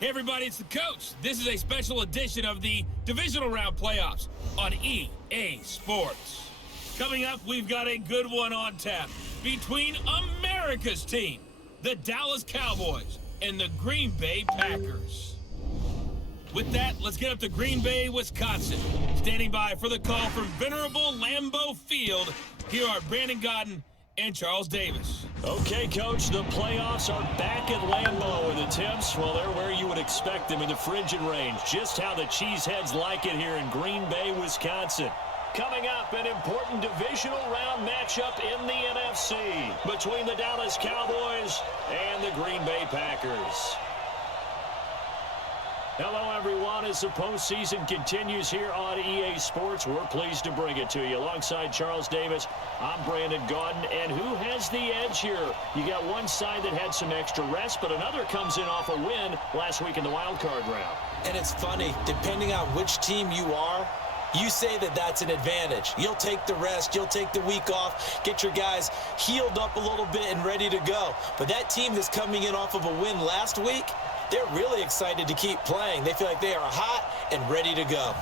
Hey everybody, it's the coach. This is a special edition of the Divisional Round Playoffs on EA Sports. Coming up, we've got a good one on tap between America's team, the Dallas Cowboys, and the Green Bay Packers. With that, let's get up to Green Bay, Wisconsin. Standing by for the call from venerable Lambeau Field, here are Brandon Godden and Charles Davis. Okay, Coach, the playoffs are back at Lambeau, and the temps, well, they're where you would expect them in the frigid range. Just how the Cheeseheads like it here in Green Bay, Wisconsin. Coming up, an important divisional round matchup in the NFC between the Dallas Cowboys and the Green Bay Packers. Hello, everyone. As the postseason continues here on EA Sports, we're pleased to bring it to you. Alongside Charles Davis, I'm Brandon Godden. And who has the edge here? You got one side that had some extra rest, but another comes in off a win last week in the wild card round. And it's funny, depending on which team you are, you say that that's an advantage. You'll take the rest, you'll take the week off, get your guys healed up a little bit and ready to go. But that team that's coming in off of a win last week, they're really excited to keep playing. They feel like they are hot and ready to go.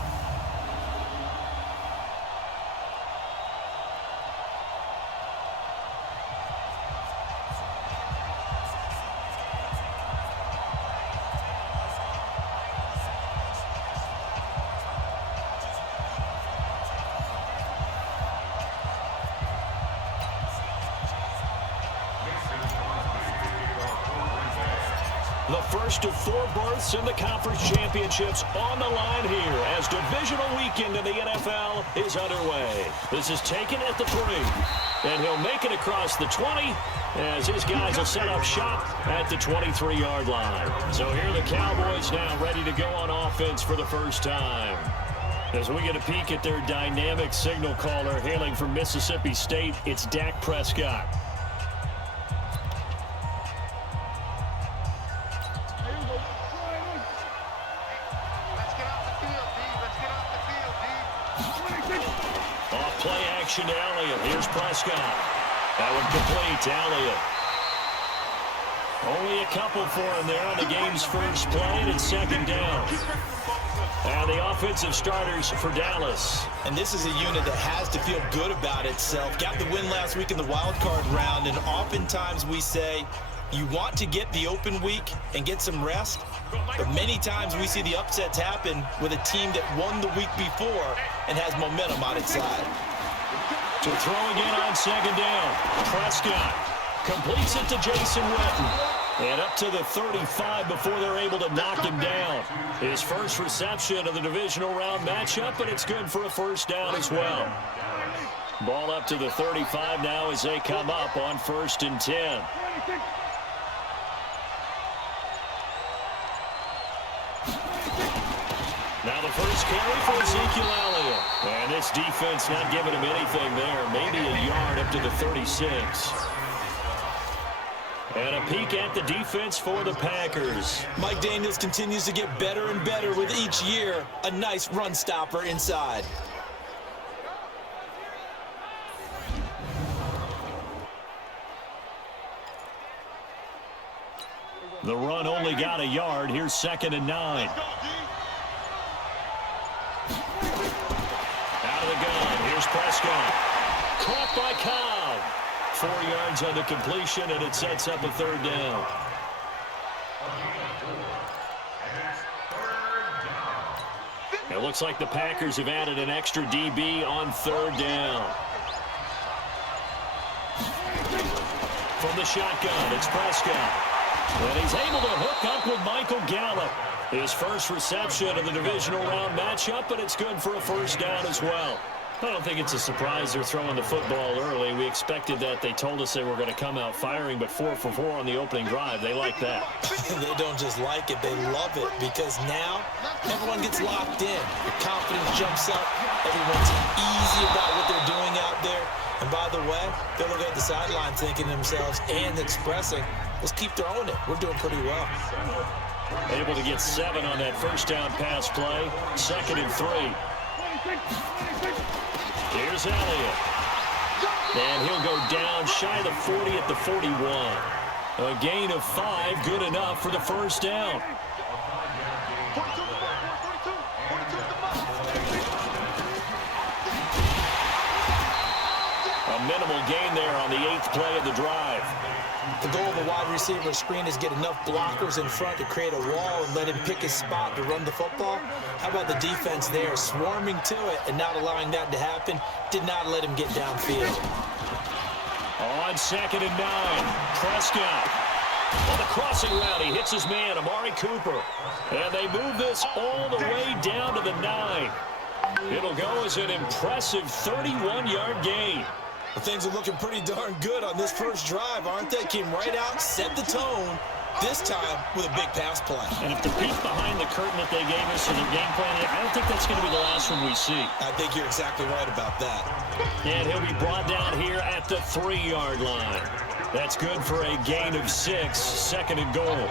The first of 4 berths in the conference championships on the line here as divisional weekend in the NFL is underway. This is taken at the 3, and he'll make it across the 20 as his guys will set up shop at the 23-yard line. So here are the Cowboys now ready to go on offense for the first time. As we get a peek at their dynamic signal caller hailing from Mississippi State, it's Dak Prescott. Play action to Elliott. Here's Prescott. That one complete to Elliott. Only a couple for him there on the game's first play, and it's second down. And the offensive starters for Dallas. And this is a unit that has to feel good about itself. Got the win last week in the wild card round, and oftentimes we say you want to get the open week and get some rest, but many times we see the upsets happen with a team that won the week before and has momentum on its side. To throw again on second down. Prescott completes it to Jason Witten. And up to the 35 before they're able to knock him down. His first reception of the divisional round matchup, but it's good for a first down as well. Ball up to the 35 now as they come up on 1st and 10. Now the first carry for Ezekiel Elliott. And this defense not giving him anything there. Maybe a yard up to the 36. And a peek at the defense for the Packers. Mike Daniels continues to get better and better with each year. A nice run stopper inside. The run only got a yard. Here's 2nd and 9. Out of the gun. Here's Prescott. Caught by Cobb. 4 yards on the completion, and it sets up a 3rd down. It looks like the Packers have added an extra DB on 3rd down. From the shotgun, it's Prescott. And he's able to hook up with Michael Gallup. His first reception of the divisional round matchup, but it's good for a first down as well. I don't think it's a surprise they're throwing the football early. We expected that. They told us they were going to come out firing, but 4 for 4 on the opening drive. They like that. They don't just like it, they love it, because now everyone gets locked in. Your confidence jumps up. Everyone's easy about what they're doing out there. And by the way, they'll look at the sideline thinking to themselves and expressing, let's keep throwing it. We're doing pretty well. Able to get 7 on that first down pass play. 2nd and 3. Here's Elliott. And he'll go down shy of the 40 at the 41. A gain of 5, good enough for the first down. minimal gain there on the 8th play of the drive. The goal of the wide receiver screen is get enough blockers in front to create a wall and let him pick his spot to run the football. How about the defense there, swarming to it and not allowing that to happen? Did not let him get downfield. On 2nd and 9, Prescott. On the crossing route, he hits his man, Amari Cooper. And they move this all the way down to the 9. It'll go as an impressive 31-yard gain. Well, things are looking pretty darn good on this first drive, aren't they? Came right out, set the tone, this time with a big pass play. And if the peek behind the curtain that they gave us in their game plan, I don't think that's going to be the last one we see. I think you're exactly right about that. And he'll be brought down here at the 3-yard line. That's good for a gain of 6, 2nd and goal.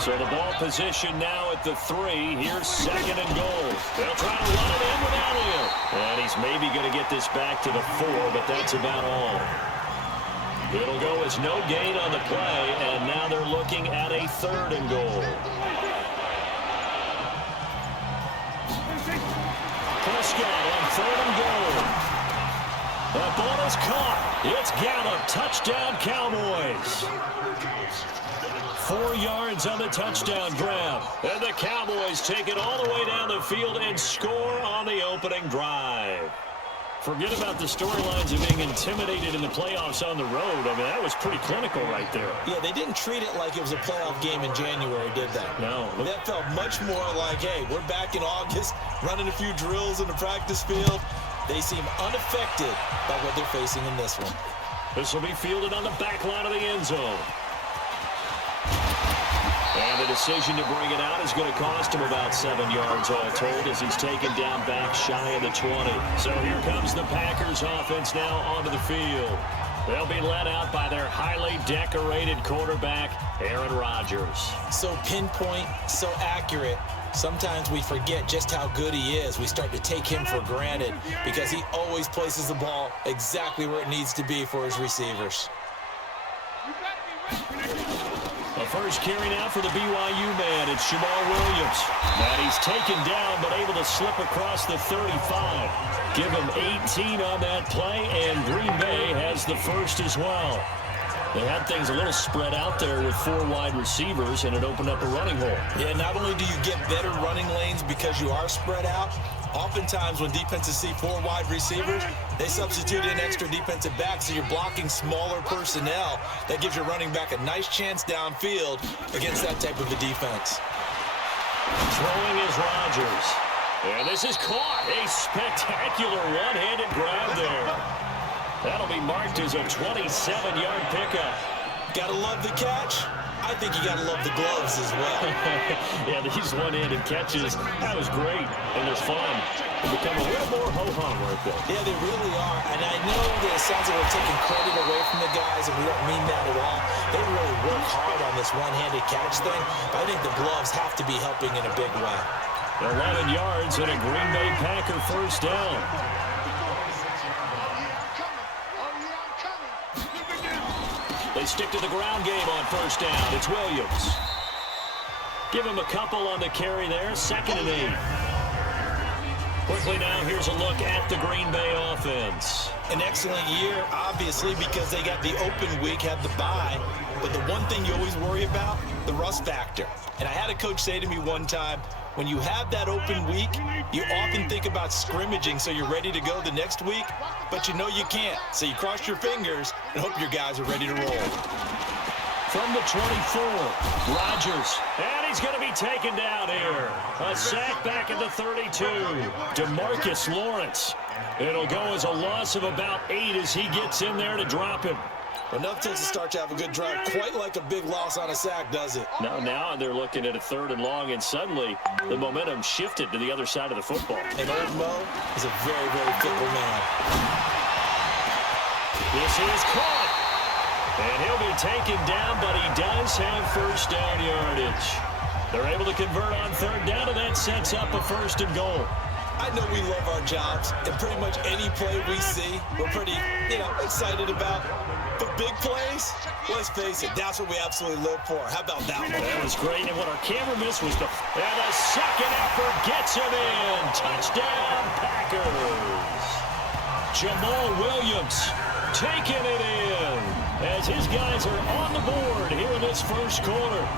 So the ball position now at the 3. Here's 2nd and goal. They'll try to run it in without him. And he's maybe going to get this back to the 4, but that's about all. It'll go as no gain on the play, and now they're looking at a 3rd and goal. Prescott on 3rd and goal. The ball is caught. It's Gallup. Touchdown, Cowboys. 4 yards on the touchdown grab. And the Cowboys take it all the way down the field and score on the opening drive. Forget about the storylines of being intimidated in the playoffs on the road. I mean, that was pretty clinical right there. Yeah, they didn't treat it like it was a playoff game in January, did they? No. That felt much more like, hey, we're back in August, running a few drills in the practice field. They seem unaffected by what they're facing in this one. This will be fielded on the back line of the end zone. And the decision to bring it out is going to cost him about 7 yards all told as he's taken down back shy of the 20. So here comes the Packers offense now onto the field. They'll be led out by their highly decorated quarterback, Aaron Rodgers. So pinpoint, so accurate. Sometimes we forget just how good he is. We start to take him for granted because he always places the ball exactly where it needs to be for his receivers. The first carry now for the BYU man. It's Jamal Williams. And he's taken down but able to slip across the 35. Give him 18 on that play, and Green Bay has the first as well. They had things a little spread out there with 4 wide receivers, and it opened up a running hole. Yeah, not only do you get better running lanes because you are spread out, oftentimes when defenses see 4 wide receivers, they substitute in extra defensive backs, so you're blocking smaller personnel. That gives your running back a nice chance downfield against that type of a defense. Throwing is Rodgers. And this is caught. A spectacular one-handed grab there. That'll be marked as a 27-yard pickup. Gotta love the catch. I think you gotta love the gloves as well. Yeah, these one-handed catches, that was great, and they're fun. They become a little more ho-hum right there. Yeah, they really are, and I know that it sounds like we're taking credit away from the guys, and we don't mean that at all. They really work hard on this one-handed catch thing, but I think the gloves have to be helping in a big way. 11 yards and a Green Bay Packer first down. They stick to the ground game on first down. It's Williams. Give him a couple on the carry there. 2nd and 8. Quickly now, here's a look at the Green Bay offense. An excellent year, obviously, because they got the open week, had the bye. But the one thing you always worry about, the rust factor. And I had a coach say to me one time, when you have that open week, you often think about scrimmaging so you're ready to go the next week, but you know you can't. So you cross your fingers and hope your guys are ready to roll. From the 24, Rodgers, and he's going to be taken down here. A sack back at the 32. DeMarcus Lawrence. It'll go as a loss of about 8 as he gets in there to drop him. Enough to start to have a good drive, quite like a big loss on a sack, does it? Now they're looking at a 3rd and long, and suddenly the momentum shifted to the other side of the football. And old Mo is a very, very fickle man. This is caught. And he'll be taken down, but he does have first down yardage. They're able to convert on 3rd down, and that sets up a 1st and goal. I know we love our jobs, and pretty much any play we see, we're pretty, excited about. But big plays, let's face it, that's what we absolutely live for. How about that one? That was great, and what our camera missed was and the second effort gets him in. Touchdown, Packers. Jamal Williams taking it in as his guys are on the board here in this first quarter.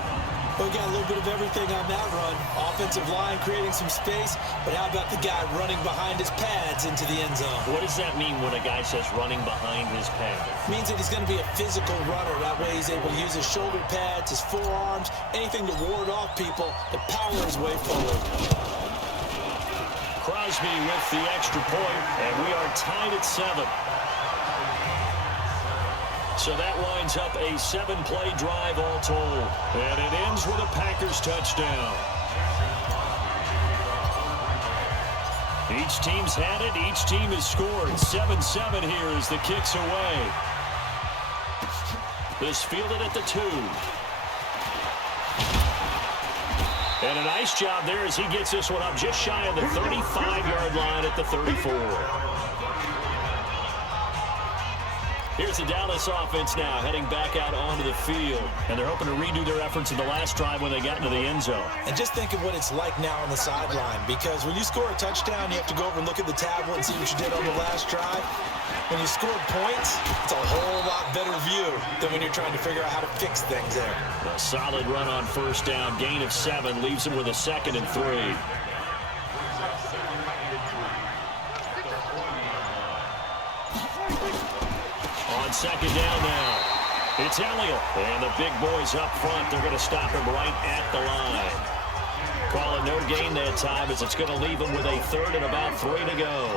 We got a little bit of everything on that run. Offensive line creating some space, but how about the guy running behind his pads into the end zone? What does that mean when a guy says running behind his pads? Means that he's going to be a physical runner. That way he's able to use his shoulder pads, his forearms, anything to ward off people to power his way forward. Crosby with the extra point, and we are tied at 7. So that winds up a 7-play drive all told. And it ends with a Packers touchdown. Each team's had it. Each team has scored. 7-7 here as the kick's away. This fielded at the 2. And a nice job there as he gets this one up just shy of the 35-yard line at the 34. Here's the Dallas offense now heading back out onto the field. And they're hoping to redo their efforts in the last drive when they got into the end zone. And just think of what it's like now on the sideline, because when you score a touchdown, you have to go over and look at the tablet and see what you did on the last drive. When you score points, it's a whole lot better view than when you're trying to figure out how to fix things there. A solid run on first down. Gain of 7 leaves him with a 2nd and 3. On second down now, it's Elliott. And the big boys up front, they're going to stop him right at the line. Call it no gain that time as it's going to leave him with a 3rd and about 3 to go.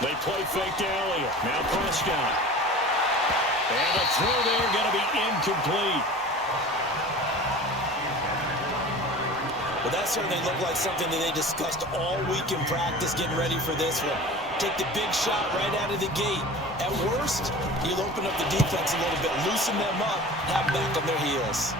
They play fake to Elliott. Now Prescott. And the throw there going to be incomplete. Well, that certainly looked like something that they discussed all week in practice getting ready for this one. Take the big shot right out of the gate. At worst, you'll open up the defense a little bit, loosen them up, have them back on their heels.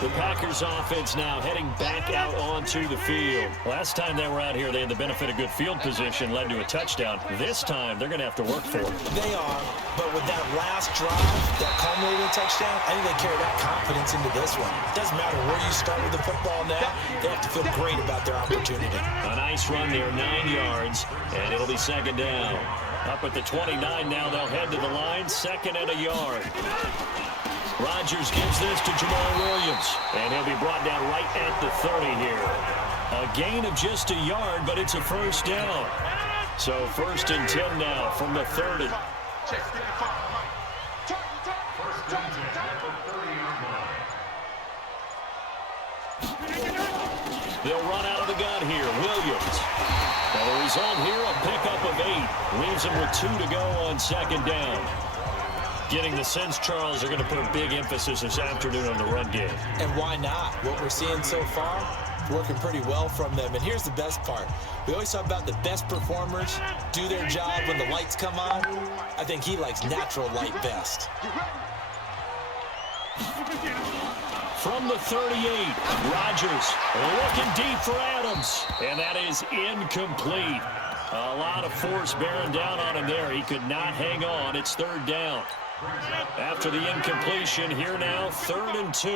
The Packers offense now heading back out onto the field. Last time they were out here, they had the benefit of good field position, led to a touchdown. This time, they're going to have to work for it. They are, but with that last drive, that culminating touchdown, I think they carry that confidence into this one. It doesn't matter where you start with the football now, they have to feel great about their opportunity. A nice run there, 9 yards, and it'll be 2nd down. Up at the 29 now, they'll head to the line, 2nd and a yard. Rodgers gives this to Jamal Williams, and he'll be brought down right at the 30 here. A gain of just a yard, but it's a first down. So 1st and 10 now from the 30. They'll run out of the gun here. Williams. Now the result here, a pickup of 8. Leaves him with 2 to go on 2nd down. Getting the sense, Charles, they're going to put a big emphasis this afternoon on the run game. And why not? What we're seeing so far, working pretty well from them. And here's the best part. We always talk about the best performers do their job when the lights come on. I think he likes natural light best. From the 38, Rodgers looking deep for Adams. And that is incomplete. A lot of force bearing down on him there. He could not hang on. It's 3rd down. After the incompletion, here now, 3rd and 2.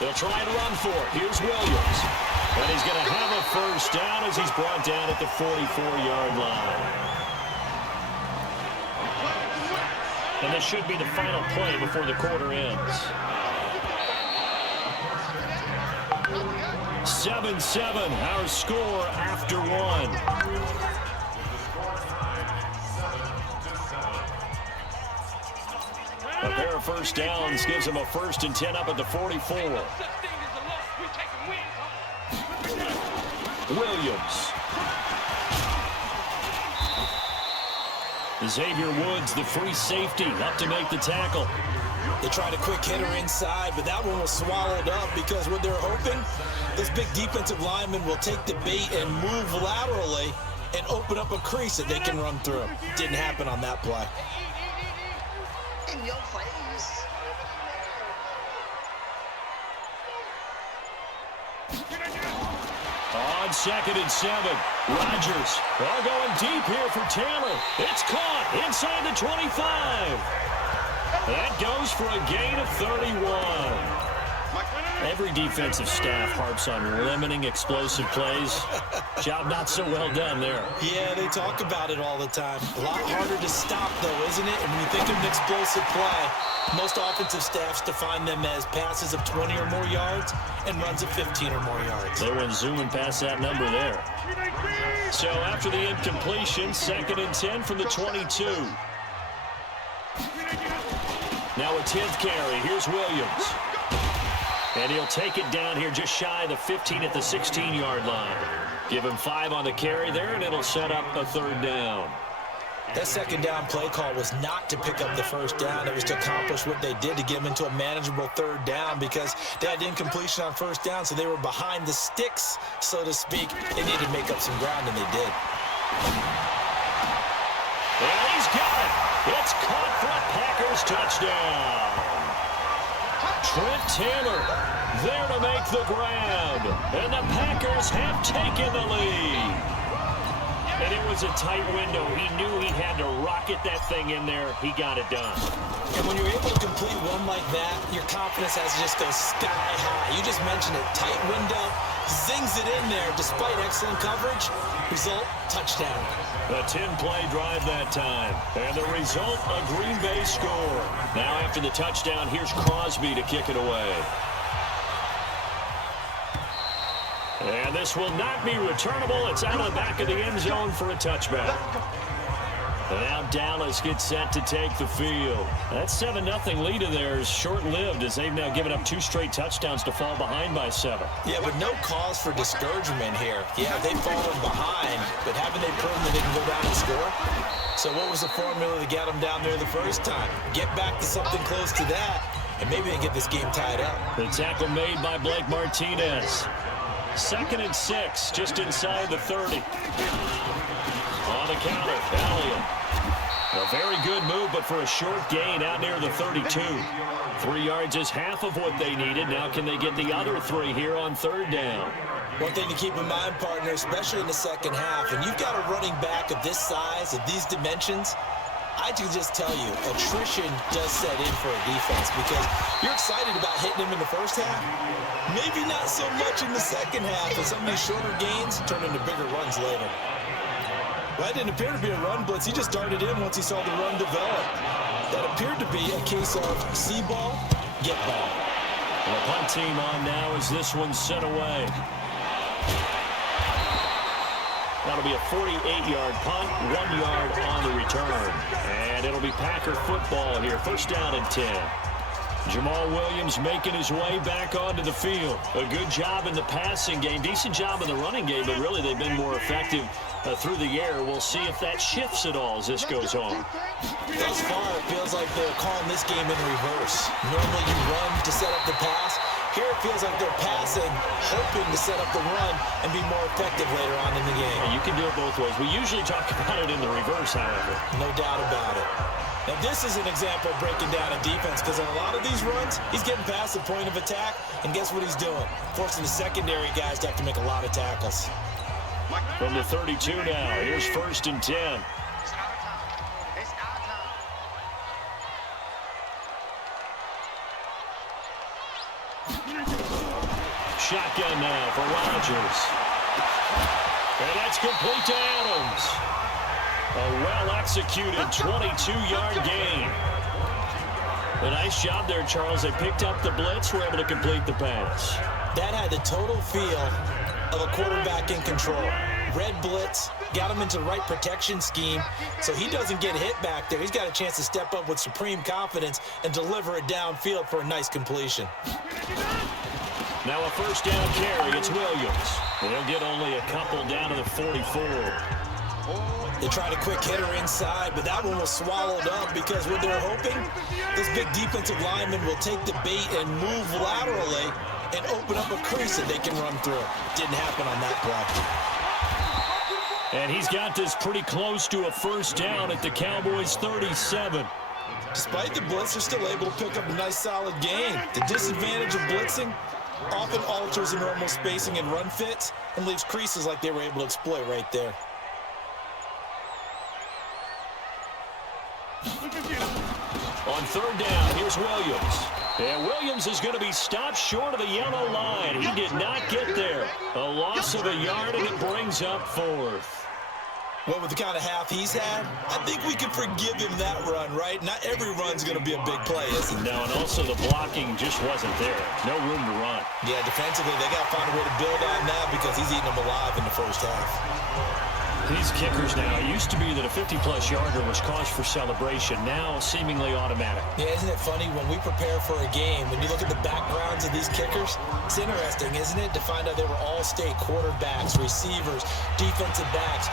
They'll try and run for it. Here's Williams. And he's going to have a first down as he's brought down at the 44-yard line. And this should be the final play before the quarter ends. 7-7, our score after 1. A pair of first downs gives him a 1st and 10 up at the 44. Williams. Xavier Woods, the free safety, up to make the tackle. They tried a quick hitter inside, but that one was swallowed up because what they're hoping, this big defensive lineman will take the bait and move laterally and open up a crease that they can run through. Didn't happen on that play. In your face. On 2nd and 7, Rodgers all going deep here for Taylor. It's caught inside the 25. That goes for a gain of 31. Every defensive staff harps on limiting explosive plays. Job not so well done there. Yeah, they talk about it all the time. A lot harder to stop, though, isn't it? And when you think of an explosive play, most offensive staffs define them as passes of 20 or more yards and runs of 15 or more yards. They went zooming past that number there. So after the incompletion, 2nd and 10 from the 22. Now a 10th carry. Here's Williams. And he'll take it down here just shy of the 15 at the 16-yard line. Give him 5 on the carry there, and it'll set up a 3rd down. That 2nd down play call was not to pick up the 1st down. It was to accomplish what they did to get them into a manageable 3rd down because they had incompletion on 1st down, so they were behind the sticks, so to speak. They needed to make up some ground, and they did. And he's got it. It's caught for a Packers touchdown. Trent Taylor there to make the grab. And the Packers have taken the lead. And it was a tight window. He knew he had to rocket that thing in there. He got it done. And when you're able to complete one like that, your confidence has to just go sky high. You just mentioned it. Tight window, zings it in there despite excellent coverage. Result, touchdown. A 10-play drive that time. And the result, a Green Bay score. Now after the touchdown, here's Crosby to kick it away. And this will not be returnable. It's out of the back of the end zone for a touchback. And now Dallas gets set to take the field. That 7-0 lead of theirs short-lived as they've now given up 2 straight touchdowns to fall behind by 7. Yeah, but no cause for discouragement here. Yeah, they've fallen behind, but haven't they proven that they can go down and score? So what was the formula to get them down there the first time? Get back to something close to that, and maybe they get this game tied up. The tackle made by Blake Martinez. 2nd and 6, just inside the 30. On the counter, Elliott. A very good move, but for a short gain out near the 32. 3 yards is half of what they needed. Now can they get the other 3 here on 3rd down? One thing to keep in mind, partner, especially in the second half, when you've got a running back of this size, of these dimensions, I can just tell you, attrition does set in for a defense because you're excited about hitting him in the first half. Maybe not so much in the second half, as some of these shorter gains turn into bigger runs later. That didn't appear to be a run blitz. He just darted in once he saw the run develop. That appeared to be a case of see ball, get ball. And the punt team on now as this one's sent away. That'll be a 48-yard punt, 1 yard on the return. And it'll be Packer football here. 1st down and 10. Jamal Williams making his way back onto the field. A good job in the passing game. Decent job in the running game, but really they've been more effective through the air. We'll see if that shifts at all as this goes on. Thus far, it feels like they're calling this game in reverse. Normally you run to set up the pass. Here it feels like they're passing, hoping to set up the run and be more effective later on in the game. And you can do it both ways. We usually talk about it in the reverse, however. No doubt about it. Now, this is an example of breaking down a defense because on a lot of these runs, he's getting past the point of attack, and guess what he's doing? Forcing the secondary guys to have to make a lot of tackles. From the 32 now, here's 1st and 10. Shotgun now for Rodgers. And that's complete to Adams. A well-executed 22-yard gain. A nice job there, Charles. They picked up the blitz, were able to complete the pass. That had the total feel of a quarterback in control. Red blitz, got him into the right protection scheme, so he doesn't get hit back there. He's got a chance to step up with supreme confidence and deliver it downfield for a nice completion. Now a 1st down carry, it's Williams. They'll get only a couple down to the 44. They tried a quick hitter inside, but that one was swallowed up because what they're hoping, this big defensive lineman will take the bait and move laterally and open up a crease that they can run through. Didn't happen on that play. And he's got this pretty close to a 1st down at the Cowboys' 37. Despite the blitz, they're still able to pick up a nice solid gain. The disadvantage of blitzing, Often alters the normal spacing and run fits and leaves creases like they were able to exploit right there. On third down, here's Williams. And Williams is going to be stopped short of the yellow line. He did not get there. A loss of a yard, and it brings up fourth. Well, with the kind of half he's had, I think we can forgive him that run, right? Not every run's going to be a big play, is it? No, and also the blocking just wasn't there. No room to run. Yeah, defensively, they got to find a way to build on that because he's eating them alive in the first half. These kickers now, it used to be that a 50-plus yarder was cause for celebration. Now, seemingly automatic. Yeah, isn't it funny when we prepare for a game, when you look at the backgrounds of these kickers, it's interesting, isn't it, to find out they were all-state quarterbacks, receivers, defensive backs,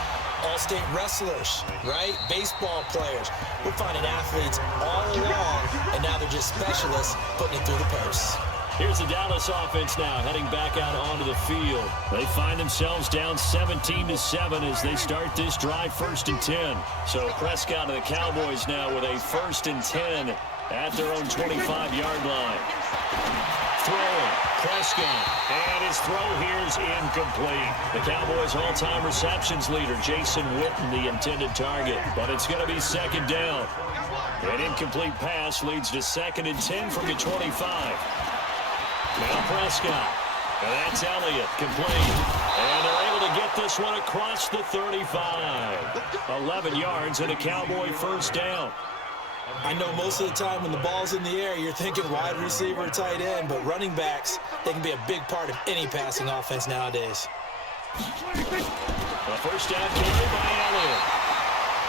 all-state wrestlers, right? Baseball players. We're finding athletes all along, and now they're just specialists putting it through the posts. Here's the Dallas offense now heading back out onto the field. They find themselves down 17-7 as they start this drive 1st and 10. So Prescott and the Cowboys now with a 1st and 10 at their own 25-yard line. Throwing, Prescott, and his throw here is incomplete. The Cowboys' all-time receptions leader, Jason Witten, the intended target. But it's going to be 2nd down. An incomplete pass leads to 2nd and 10 from the 25. Now Prescott, and that's Elliott, complete. And they're able to get this one across the 35. 11 yards and a Cowboy 1st down. I know most of the time when the ball's in the air, you're thinking wide receiver, tight end, but running backs, they can be a big part of any passing offense nowadays. A 1st down carry by Elliott.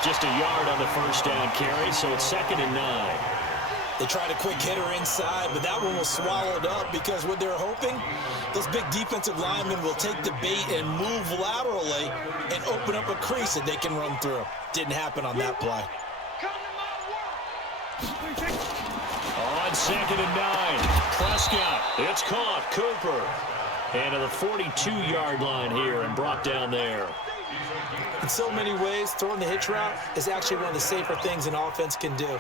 Just a yard on the 1st down carry, so it's 2nd and 9. They tried a quick hitter inside, but that one was swallowed up because what they're hoping, those big defensive linemen will take the bait and move laterally and open up a crease that they can run through. Didn't happen on that play. On 2nd and 9, Prescott, it's caught, Cooper. And to the 42-yard line here and brought down there. In so many ways, throwing the hitch route is actually one of the safer things an offense can do.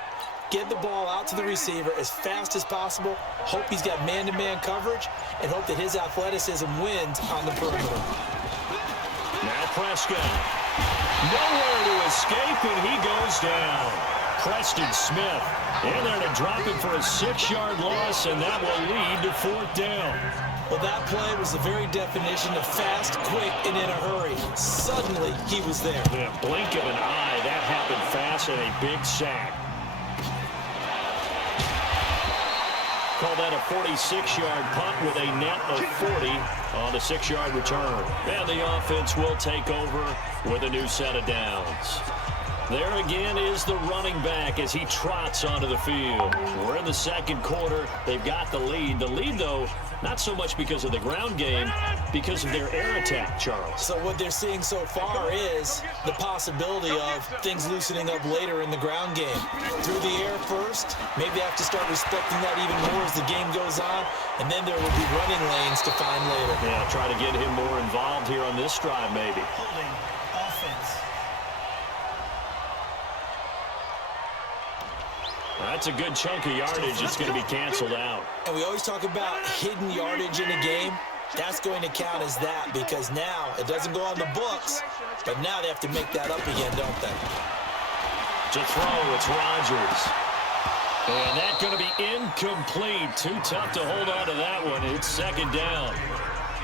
Get the ball out to the receiver as fast as possible, hope he's got man-to-man coverage, and hope that his athleticism wins on the perimeter. Now Prescott. Nowhere to escape, and he goes down. Preston Smith in there to drop him for a 6-yard loss, and that will lead to 4th down. Well, that play was the very definition of fast, quick, and in a hurry. Suddenly, he was there. In a blink of an eye, that happened fast and a big sack. Call that a 46-yard punt with a net of 40 on the 6-yard return. And the offense will take over with a new set of downs. There again is the running back as he trots onto the field. We're in the 2nd quarter. They've got the lead. The lead, though, not so much because of the ground game, because of their air attack, Charles. So what they're seeing so far is the possibility of things loosening up later in the ground game. Through the air first, maybe they have to start respecting that even more as the game goes on, and then there will be running lanes to find later. Yeah, try to get him more involved here on this drive, maybe. Holding offense. That's a good chunk of yardage. It's going to be canceled out. And we always talk about hidden yardage in a game. That's going to count as that because now it doesn't go on the books, but now they have to make that up again, don't they? To throw, it's Rodgers. And that's going to be incomplete. Too tough to hold on to that one. It's 2nd down.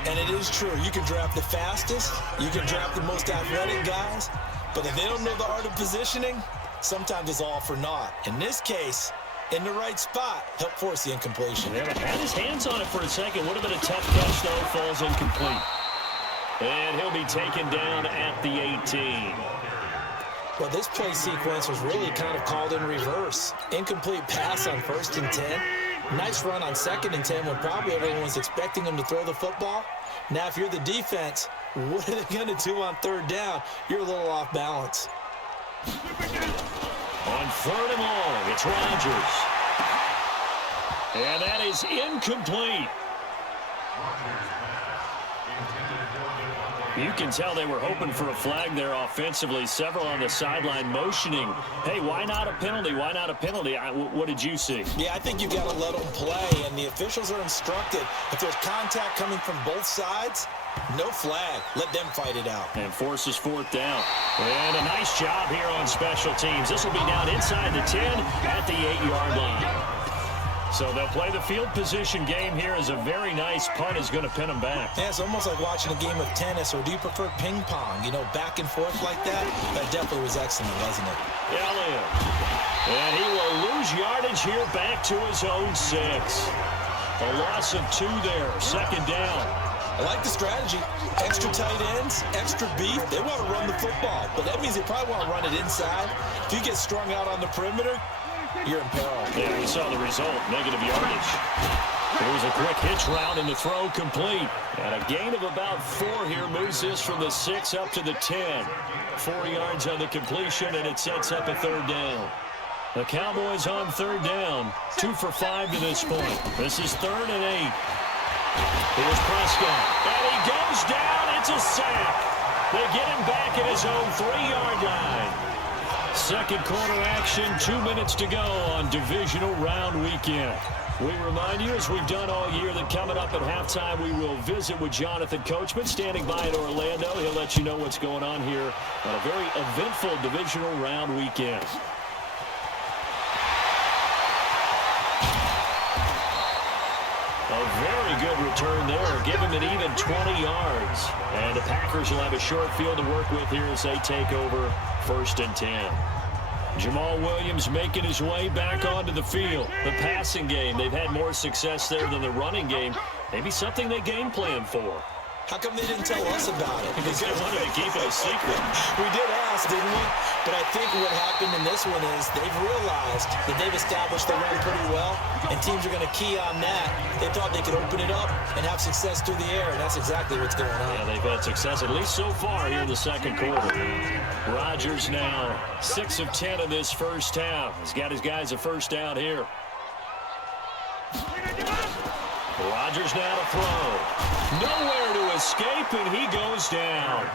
And it is true. You can draft the fastest. You can draft the most athletic guys. But if they don't know the art of positioning, sometimes it's all for naught. In this case, in the right spot, help force the incompletion. Yeah, but had his hands on it for a second. Would have been a tough catch, though. Falls incomplete. And he'll be taken down at the 18. Well, this play sequence was really kind of called in reverse. Incomplete pass on 1st and 10. Nice run on 2nd and 10 when probably everyone was expecting him to throw the football. Now, if you're the defense, what are they going to do on 3rd down? You're a little off balance. On 3rd and long, it's Rodgers. And that is incomplete. You can tell they were hoping for a flag there offensively. Several on the sideline motioning, hey, why not a penalty? Why not a penalty? What did you see? Yeah, I think you got to let them play, and the officials are instructed. If there's contact coming from both sides, no flag. Let them fight it out. And forces fourth down. And a nice job here on special teams. This will be down inside the 10 at the 8-yard line. So they'll play the field position game here as a very nice punt is going to pin them back. Yeah, it's almost like watching a game of tennis, or do you prefer ping pong? You know, back and forth like that? That definitely was excellent, wasn't it? Elliott. And he will lose yardage here back to his own 6. A loss of 2 there, second down. I like the strategy. Extra tight ends, extra beef. They want to run the football, but that means they probably want to run it inside. If you get strung out on the perimeter, you're in peril. Yeah, you saw the result, negative yardage. Here's a quick hitch route and the throw complete. And a gain of about 4 here moves this from the 6 up to the 10. 4 yards on the completion, and it sets up a third down. The Cowboys on third down, 2 for 5 to this point. This is 3rd and 8. Here's Prescott, and he goes down. It's a sack. They get him back at his own 3-yard line. Second quarter action, 2 minutes to go on divisional round weekend. We remind you, as we've done all year, that coming up at halftime, we will visit with Jonathan Coachman, standing by in Orlando. He'll let you know what's going on here on a very eventful divisional round weekend. A very good return there. Give him an even 20 yards. And the Packers will have a short field to work with here as they take over 1st and 10. Jamal Williams making his way back onto the field. The passing game, they've had more success there than the running game. Maybe something they game plan for. How come they didn't tell us about it? Because they wanted to keep it a secret. We did ask, didn't we? But I think what happened in this one is they've realized that they've established the run pretty well, and teams are going to key on that. They thought they could open it up and have success through the air, and that's exactly what's going on. Yeah, they've had success, at least so far here in the second quarter. Rodgers now 6 of 10 in this first half. He's got his guys a first down here. Rodgers now to throw. Nowhere to escape, and he goes down.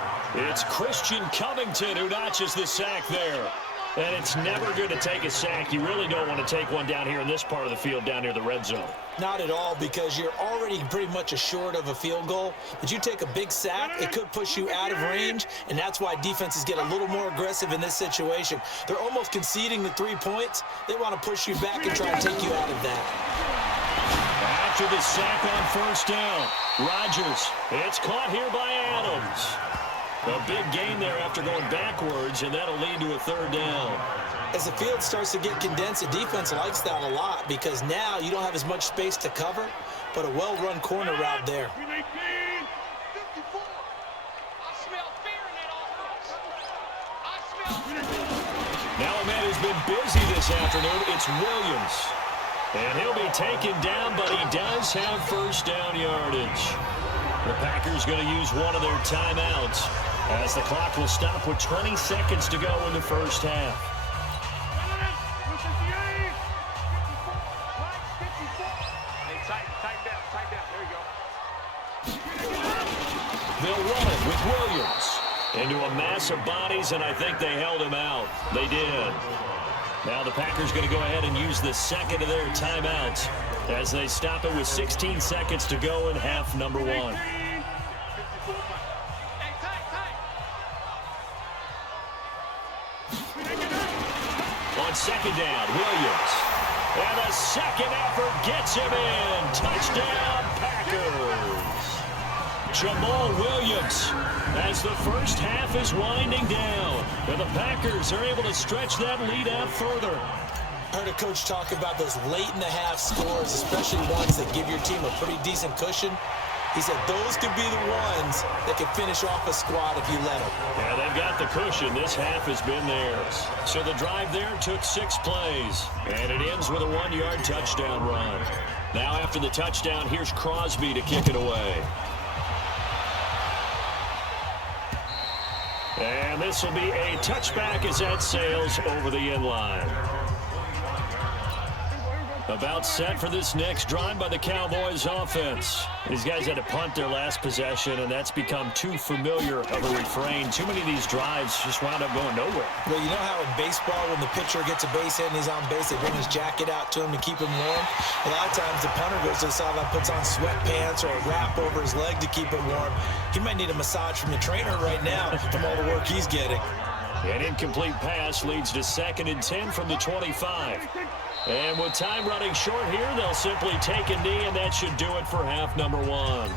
It's Christian Covington who notches the sack there. And it's never good to take a sack. You really don't want to take one down here in this part of the field, down near the red zone. Not at all, because you're already pretty much assured of a field goal. But you take a big sack, it could push you out of range, and that's why defenses get a little more aggressive in this situation. They're almost conceding the 3 points. They want to push you back and try and take you out of that. After the sack on first down, Rodgers, it's caught here by Adams. A big gain there after going backwards, and that'll lead to a third down. As the field starts to get condensed, the defense likes that a lot, because now you don't have as much space to cover, but a well-run corner route there. Now a man who's been busy this afternoon, it's Williams. And he'll be taken down, but he does have first down yardage. The Packers going to use one of their timeouts as the clock will stop with 20 seconds to go in the first half. They'll run it with Williams into a mass of bodies, and I think they held him out. They did. Now the Packers going to go ahead and use the second of their timeouts as they stop it with 16 seconds to go in half number 1. On second down, Williams. And a second effort gets him in. Touchdown, Packers. Jamal Williams as the first half is winding down. And the Packers are able to stretch that lead out further. I heard a coach talk about those late-in-the-half scores, especially ones that give your team a pretty decent cushion. He said those could be the ones that can finish off a squad if you let them. Yeah, they've got the cushion. This half has been theirs. So the drive there took 6 plays, and it ends with a 1-yard touchdown run. Now after the touchdown, here's Crosby to kick it away. And this will be a touchback as that sails over the end line. About set for this next drive by the Cowboys offense. These guys had to punt their last possession, and that's become too familiar of a refrain. Too many of these drives just wound up going nowhere. Well, you know how in baseball, when the pitcher gets a base hit and he's on base, they bring his jacket out to him to keep him warm? A lot of times the punter goes to the sideline, puts on sweatpants or a wrap over his leg to keep it warm. He might need a massage from the trainer right now from all the work he's getting. An incomplete pass leads to 2nd and 10 from the 25. And with time running short here, they'll simply take a knee, and that should do it for half number 1.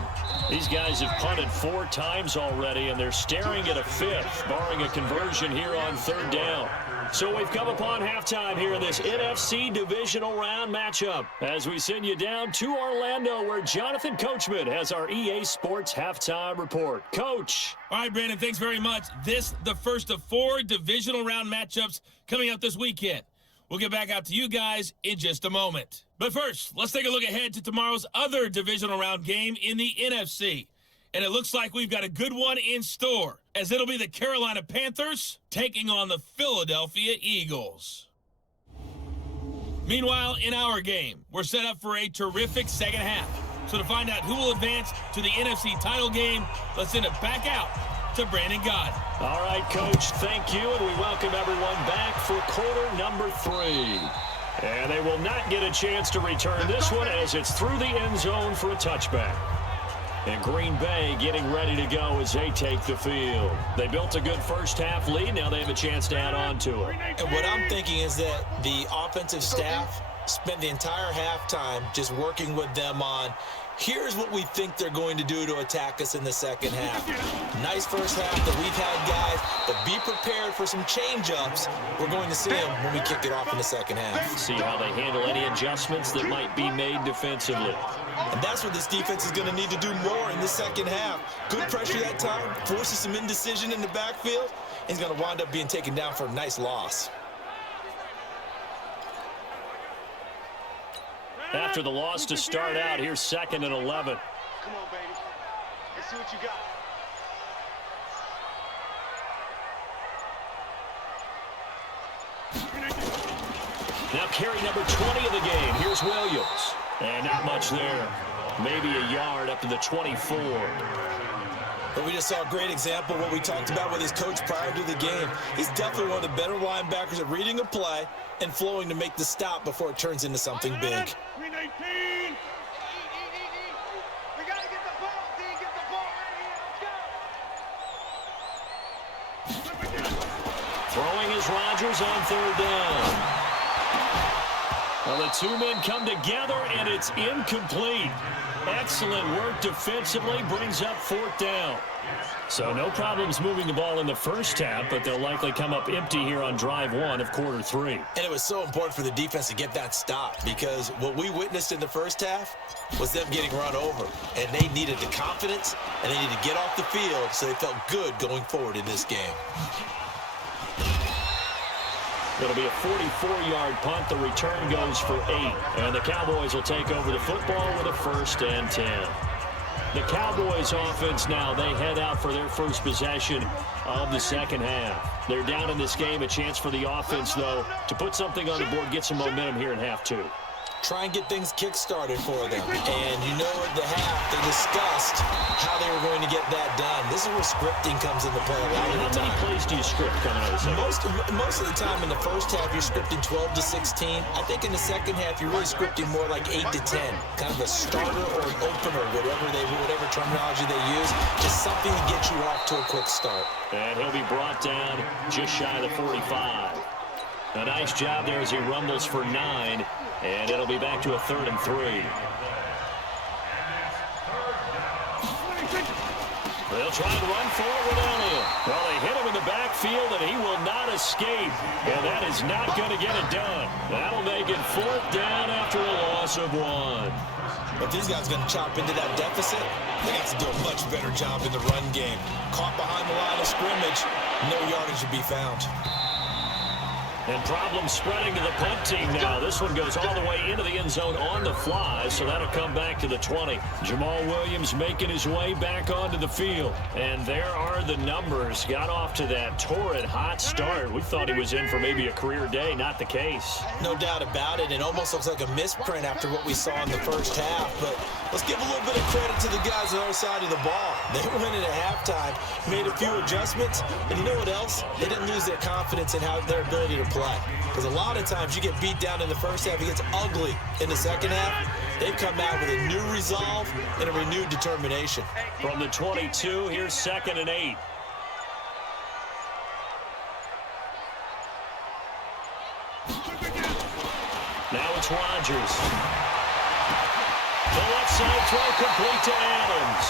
These guys have punted 4 times already, and they're staring at a 5th, barring a conversion here on 3rd down. So we've come upon halftime here in this NFC Divisional Round matchup as we send you down to Orlando, where Jonathan Coachman has our EA Sports Halftime Report. Coach. All right, Brandon, thanks very much. This, the first of 4 Divisional Round matchups coming up this weekend. We'll get back out to you guys in just a moment. But first, let's take a look ahead to tomorrow's other Divisional Round game in the NFC. And it looks like we've got a good one in store, as it'll be the Carolina Panthers taking on the Philadelphia Eagles. Meanwhile, in our game, we're set up for a terrific second half. So to find out who will advance to the NFC title game, let's send it back out to Brandon Gott. All right, Coach, thank you, and we welcome everyone back for quarter number 3. And they will not get a chance to return this one as it's through the end zone for a touchback. And Green Bay getting ready to go as they take the field. They built a good first half lead. Now they have a chance to add on to it. And what I'm thinking is that the offensive staff spent the entire halftime just working with them on, here's what we think they're going to do to attack us in the second half. Nice first half that we've had, guys, but be prepared for some change-ups. We're going to see them when we kick it off in the second half. See how they handle any adjustments that might be made defensively. And that's what this defense is going to need to do more in the second half. Good pressure that time, forces some indecision in the backfield, and he's going to wind up being taken down for a nice loss. After the loss to start out, here's 2nd and 11. Come on, baby. Let's see what you got. Now carry number 20 of the game. Here's Williams. And not much there. Maybe a yard up to the 24. But we just saw a great example of what we talked about with his coach prior to the game. He's definitely one of the better linebackers at reading a play and flowing to make the stop before it turns into something big. We got to get the ball, D. Get the ball right here. Let's go. Throwing is Rodgers on 3rd down. Well, the 2 men come together, and it's incomplete. Excellent work defensively, brings up 4th down. So no problems moving the ball in the first half, but they'll likely come up empty here on drive 1 of quarter 3. And it was so important for the defense to get that stop, because what we witnessed in the first half was them getting run over. And they needed the confidence, and they needed to get off the field so they felt good going forward in this game. It'll be a 44-yard punt. The return goes for 8. And the Cowboys will take over the football with a 1st and 10. The Cowboys offense now, they head out for their first possession of the second half. They're down in this game. A chance for the offense, though, to put something on the board, get some momentum here in half 2. Try and get things kick-started for them. And you know at the half, they discussed how they were going to get that done. This is where scripting comes into play a lot of the time. How many plays do you script coming out of the second? Most of the time in the first half, you're scripting 12 to 16. I think in the second half, you're really scripting more like 8 to 10. Kind of a starter or an opener, whatever terminology they use. Just something to get you off to a quick start. And he'll be brought down just shy of the 45. A nice job there as he rumbles for 9. And it'll be back to a 3rd and 3. They'll try and run for it without him. Well, they hit him in the backfield, and he will not escape. And that is not going to get it done. That'll make it 4th down after a loss of 1. If these guys are going to chop into that deficit, they got to do a much better job in the run game. Caught behind the line of scrimmage, no yardage to be found. And problems spreading to the punt team now. This one goes all the way into the end zone on the fly, so that'll come back to the 20. Jamal Williams making his way back onto the field. And there are the numbers. Got off to that torrid hot start. We thought he was in for maybe a career day. Not the case. No doubt about it. It almost looks like a misprint after what we saw in the first half. But let's give a little bit of credit to the guys on the other side of the ball. They went in at halftime, made a few adjustments, and you know what else? They didn't lose their confidence in their ability to play. Because a lot of times you get beat down in the first half, it gets ugly in the second half. They've come out with a new resolve and a renewed determination. From the 22, here's 2nd and 8. Now it's Rodgers. The left side throw complete to Adams.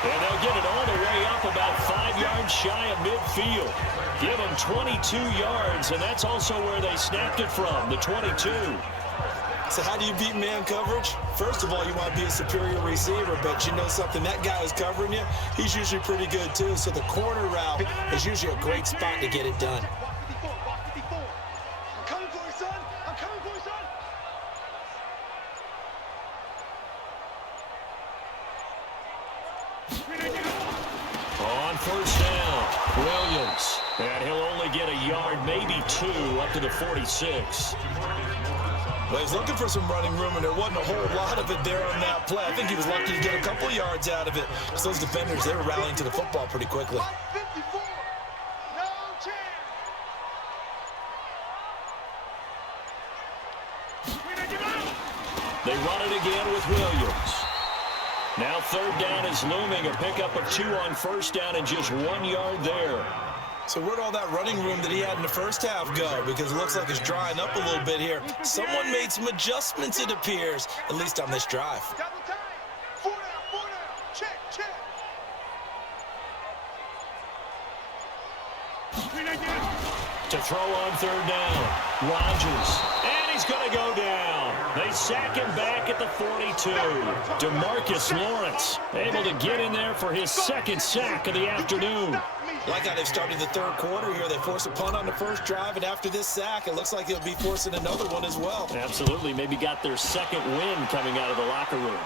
And they'll get it all the way up about 5 yards shy of midfield. Give them 22 yards, and that's also where they snapped it from, the 22. So how do you beat man coverage? First of all, you want to be a superior receiver, but you know something, that guy who's covering you, he's usually pretty good too. So the corner route is usually a great spot to get it done. I'm coming for you, son. I'm coming for you, son. On first down, Williams. And he'll only get a yard, maybe 2, up to the 46. Well, he's looking for some running room, and there wasn't a whole lot of it there on that play. I think he was lucky to get a couple yards out of it. Because those defenders, they were rallying to the football pretty quickly. 54. No chance. They run it again with Williams. Now 3rd down is looming, a pickup of 2 on first down and just 1 yard there. So where'd all that running room that he had in the first half go? Because it looks like it's drying up a little bit here. Someone made some adjustments, it appears, at least on this drive. Double time. 4 down, 4 down. Check, check. To throw on 3rd down, Rodgers. And he's going to go down. They sack him back at the 42. DeMarcus Lawrence able to get in there for his 2nd sack of the afternoon. Like how they've started the 3rd quarter here. They force a punt on the first drive, and after this sack, it looks like they'll be forcing another one as well. Absolutely. Maybe got their 2nd win coming out of the locker room.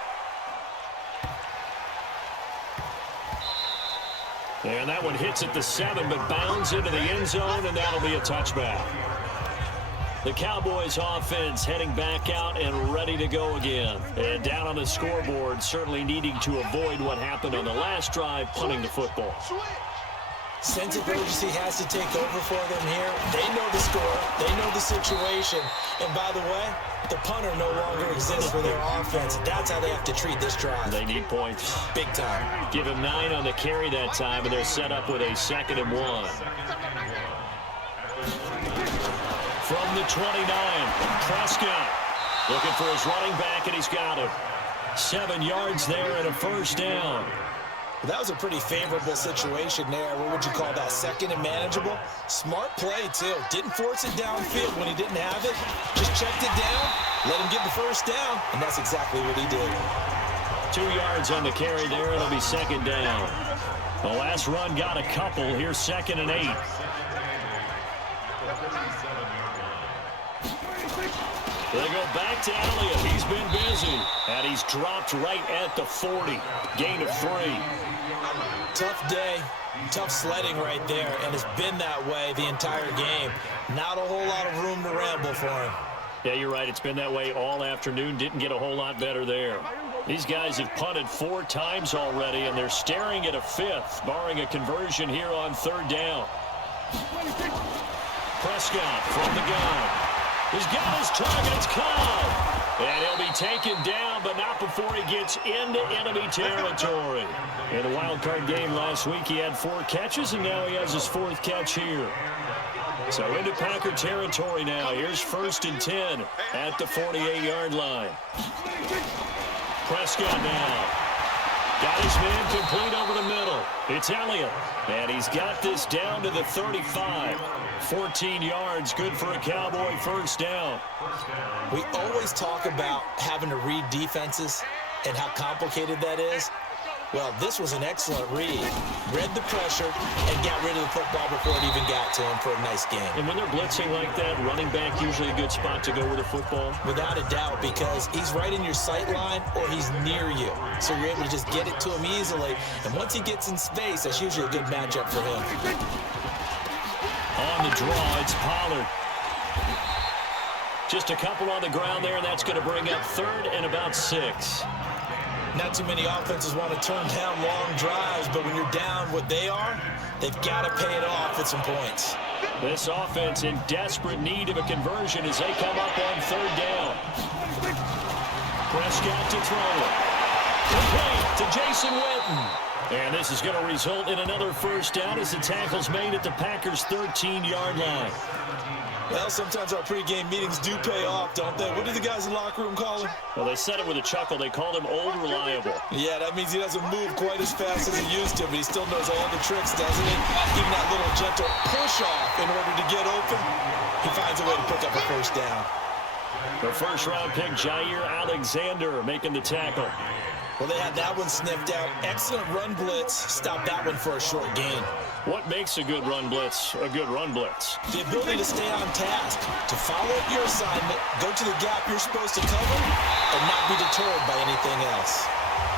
And that one hits at the 7, but bounds into the end zone, and that'll be a touchback. The Cowboys offense heading back out and ready to go again. And down on the scoreboard, certainly needing to avoid what happened on the last drive, punting the football. Sense of urgency has to take over for them here. They know the score. They know the situation. And by the way, the punter no longer exists for their offense. That's how they have to treat this drive. They need points. Big time. Give him 9 on the carry that time, and they're set up with a 2nd and 1. From the 29, Prescott looking for his running back, and he's got him. 7 yards there and a first down. That was a pretty favorable situation there. What would you call that? 2nd and manageable? Smart play, too. Didn't force it downfield when he didn't have it. Just checked it down, let him get the first down, and that's exactly what he did. 2 yards on the carry there. It'll be 2nd down. The last run got a couple. Here's 2nd and 8. They go back to Elliott. He's been busy. And he's dropped right at the 40. Gain of 3. Tough day, tough sledding right there, and it's been that way the entire game. Not a whole lot of room to ramble for him. Yeah, you're right. It's been that way all afternoon. Didn't get a whole lot better there. These guys have punted 4 times already, and they're staring at a 5th, barring a conversion here on 3rd down. Prescott from the gun. He's got his target. It's caught. And he'll be taken down, but not before he gets into enemy territory. In the wild card game last week, he had 4 catches, and now he has his 4th catch here. So into Packer territory now. Here's 1st and 10 at the 48-yard line. Prescott now. Got his man complete over the middle. It's Elliott. And he's got this down to the 35. 14 yards, good for a Cowboy first down. We always talk about having to read defenses and how complicated that is. Well, this was an excellent read. Read the pressure and got rid of the football before it even got it to him for a nice game. And when they're blitzing like that, running back usually a good spot to go with the football? Without a doubt, because he's right in your sight line or he's near you. So you're able to just get it to him easily. And once he gets in space, that's usually a good matchup for him. On the draw, it's Pollard. Just a couple on the ground there, and that's going to bring up 3rd and about 6. Not too many offenses want to turn down long drives, but when you're down what they are, they've got to pay it off with some points. This offense in desperate need of a conversion as they come up on 3rd down. Prescott to throw it. Complete to Jason Witten. And this is going to result in another first down as the tackle's made at the Packers' 13-yard line. Well, sometimes our pregame meetings do pay off, don't they? What do the guys in the locker room call him? Well, they said it with a chuckle. They called him Old Reliable. Yeah, that means he doesn't move quite as fast as he used to, but he still knows all the tricks, doesn't he? Even that little gentle push-off in order to get open, he finds a way to pick up a first down. The first-round pick, Jair Alexander, making the tackle. Well, they had that one sniffed out. Excellent run blitz. Stopped that one for a short gain. What makes a good run blitz a good run blitz? The ability to stay on task, to follow up your assignment, go to the gap you're supposed to cover, and not be deterred by anything else.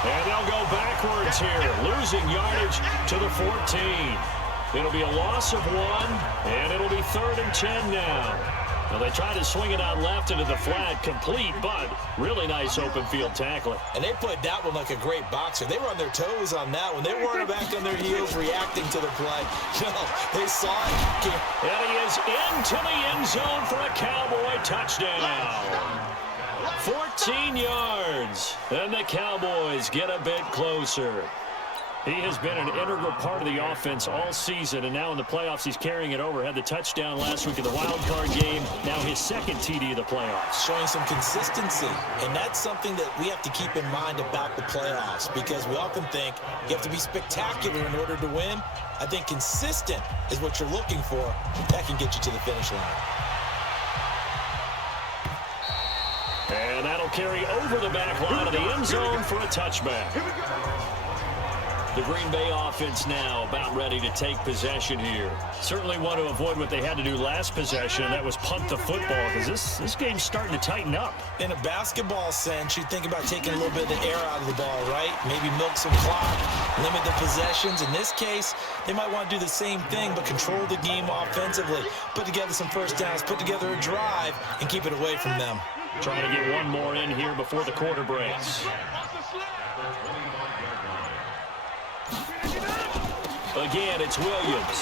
And they'll go backwards here, losing yardage to the 14. It'll be a loss of 1, and it'll be 3rd and 10 now. Well, they tried to swing it out left into the flat, complete, but really nice open field tackling. And they played that one like a great boxer. They were on their toes on that one. They weren't back on their heels reacting to the play. No, they saw it. And he is into the end zone for a Cowboy touchdown. 14 yards, and the Cowboys get a bit closer. He has been an integral part of the offense all season, and now in the playoffs he's carrying it over. Had the touchdown last week in the wild card game, now his 2nd TD of the playoffs. Showing some consistency, and that's something that we have to keep in mind about the playoffs, because we often think you have to be spectacular in order to win. I think consistent is what you're looking for. That can get you to the finish line. And that'll carry over the back line of the end zone for a touchback. The Green Bay offense now about ready to take possession here. Certainly want to avoid what they had to do last possession, and that was punt the football, because this game's starting to tighten up. In a basketball sense, you think about taking a little bit of the air out of the ball, right? Maybe milk some clock, limit the possessions. In this case, they might want to do the same thing, but control the game offensively. Put together some first downs, put together a drive, and keep it away from them. Trying to get one more in here before the quarter breaks. Again, it's Williams.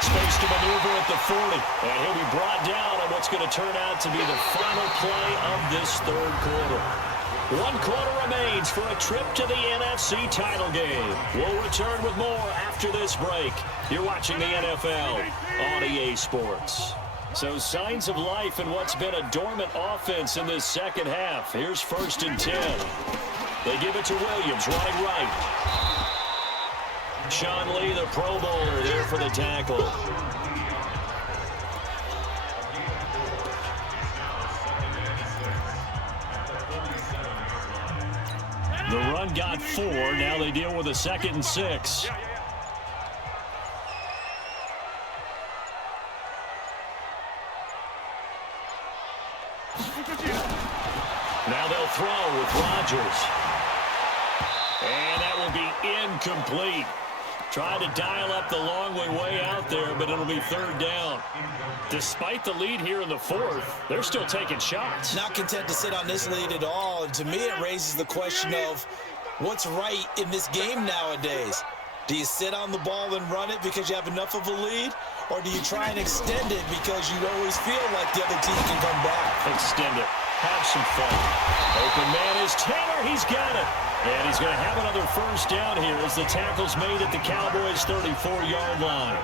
Space to maneuver at the 40. And he'll be brought down on what's going to turn out to be the final play of this 3rd quarter. 1 quarter remains for a trip to the NFC title game. We'll return with more after this break. You're watching the NFL on EA Sports. So signs of life in what's been a dormant offense in this 2nd half. Here's 1st and 10. They give it to Williams, running right. Sean Lee, the Pro Bowler, there for the tackle. The run got 4. Now they deal with a 2nd and 6. Now they'll throw with Rodgers. And that will be incomplete. Tried to dial up the long way out there, but it'll be 3rd down. Despite the lead here in the 4th, they're still taking shots. Not content to sit on this lead at all. And to me, it raises the question of what's right in this game nowadays. Do you sit on the ball and run it because you have enough of a lead? Or do you try and extend it because you always feel like the other team can come back? Extend it. Have some fun. Open man is Taylor. He's got it. And he's going to have another first down here as the tackle's made at the Cowboys' 34-yard line.